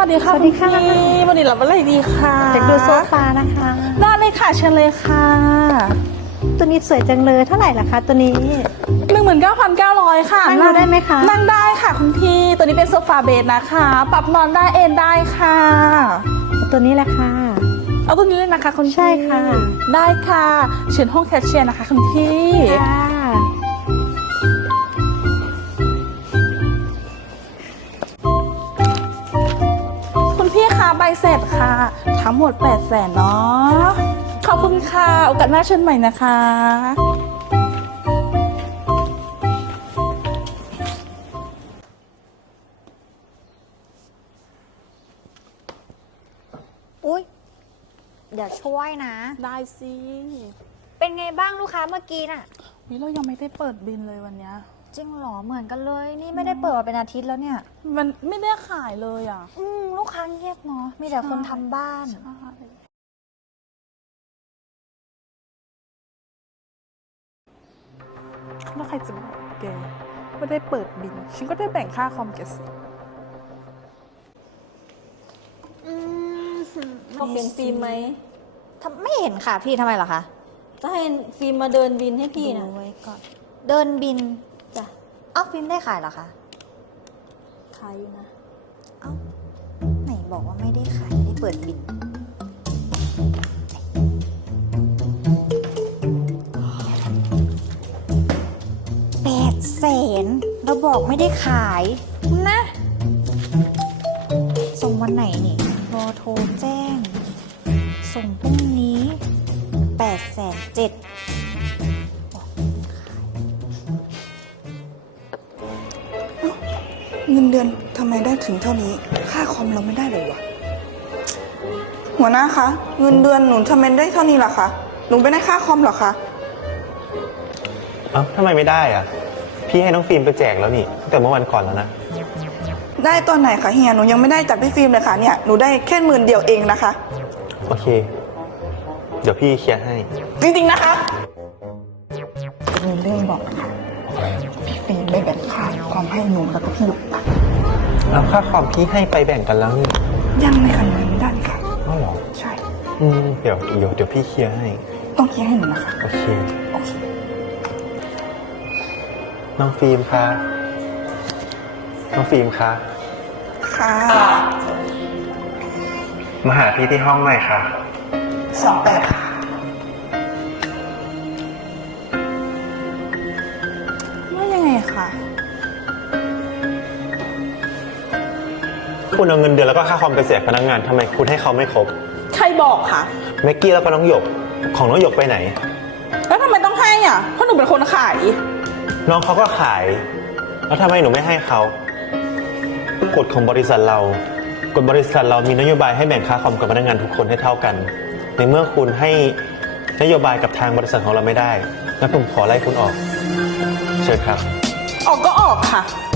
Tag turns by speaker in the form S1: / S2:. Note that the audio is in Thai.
S1: วัสดีค่ะคุณพี่วันนี้รับอะไรดีค่ะ
S2: อยากดูโซฟานะคะ
S1: ได้เลยค่ะเชิญเลยค่ะ
S2: ตัวนี้สวยจังเลยเท่าไหร่ล่ะคะตัวนี้
S1: 19,900ค่ะ
S2: นั่งได้ไหมคะ
S1: นั่งได้ค่ะคุณพี่ตัวนี้เป็นโซฟาเบดนะคะปรับนอนได้เอนได้ค่ะ
S2: ตัวนี้แหละค่ะ
S1: เอาตัวนี้เลยนะคะคุณพี่
S2: ใช่ค่ะ
S1: ได้ค่ะเชิญห้องแคชเชียร์นะคะคุณพี่
S2: ค่ะ
S1: คุณพี่คะใบเสร็จค่ะทั้งหมด800,000เนาะขอบคุณค่ะโอกาสหน้าเชิญใหม่นะคะ
S3: อุ๊ยเดี๋ยวช่วยนะ
S1: ได้สิ
S3: เป็นไงบ้างลูกค้าเมื่อกี้น่ะ
S1: เรายังไม่ได้เปิดบินเลยวันเนี้ย
S3: จริงเหรอเหมือนกันเลย นี่ไม่ได้เปิดมาเป็นอาทิตย์แล้วเนี่ย
S1: มันไม่ได้ขายเลยอ่ะ
S3: ลูกค้าเงียบเนาะมีแต่คนทำบ้าน
S1: ใช่แล้วใครจะบอกแกว่าได้เปิดบินฉันก็ได้แบ่งค่าคอมแกสิ
S4: เขาเห็นฟิล์มไหม
S3: ไม่เห็นค่ะพี่ทำไมเหรอคะ
S4: จะให้ฟิล์มมาเดินบินให้พี่นะ
S3: ดูไว้ก่อนเดินบิน
S4: จ้ะ
S3: เอ้าฟิล์มได้ขายเหรอคะ
S4: ขายอยู่นะ
S3: เอ้าไหนบอกว่าไม่ได้ขายไม่ได้เปิดบิน800,000เราบอกไม่ได้ขายนะส่งวันไหนนี่รอโทรแจ้ง ส่งพรุ่งนี้870,000
S5: เงินเดือนทำไมได้ถึงเท่านี้ ค่าคอมเราไม่ได้เลยวะหัวหน้าคะเงินเดือนหนูทำไมได้เท่านี้ล่ะคะหนูไม่ได้ค่าคอมหรอคะ
S6: เอ้าทำไมไม่ได้อ่ะ พี่ให้น้องฟิล์มไปแจกแล้วนี่ตั้งแต่เมื่อวันก่อนแล้วนะ
S5: ได้ตอนไหนคะเฮียหนูยังไม่ได้จากพี่ฟิล์มเลยค่ะเนี่ยหนูได้แค่10,000เดียวเองนะคะ
S6: โอเค เดี๋ยวพี่เคลียร์ให้
S5: จริงๆนะคะมีเรื่องบอกนะคะพี่ฟิล์มได้แบ่งค่าคอมให้หนูแล้วก็พี่หยกค่ะ
S6: แล้วค่าคอมพี่ให้ไปแบ่งกันแล้วนี่
S5: ยังไม่คะยังไม่ได้ค่ะ
S6: อ้าวเหรอ
S5: ใช่
S6: เดี๋ยวพี่เคลียร์ให้
S5: ต้องเคลียร์ให้หนูนะคะ
S6: โอเค
S5: โอเค
S6: น้องฟิล์มคะน้องฟิล์มคะ
S5: ค่ะ
S6: มาหาพี่ที่ห้องหน่อยค่ะ
S5: 28ค่ะ
S1: ว่ายังไงคะ
S6: คุณเอาเงินเดือนแล้วก็ค่าคอมไปแจกพนักงานทำไมคุณให้เขาไม่ครบ
S1: ใครบอกคะ
S6: แม็กกี้แล้วก็น้องหยก ของน้องหยกไปไหน
S1: แล้วทำไมต้องให้อ่ะเพราะหนูเป็นคนขาย
S6: น้องเขาก็ขาย แล้วทำไมหนูไม่ให้เขากฎของบริษัทเรากฎบริษัทเรามีนโยบายให้แบ่งค่าคอมกับพนักงานทุกคนให้เท่ากัน ในเมื่อคุณให้นโยบายกับทางบริษัทของเราไม่ได้งั้นผมขอไล่คุณออกเชิญครับ
S1: ออกก็ออกค่ะ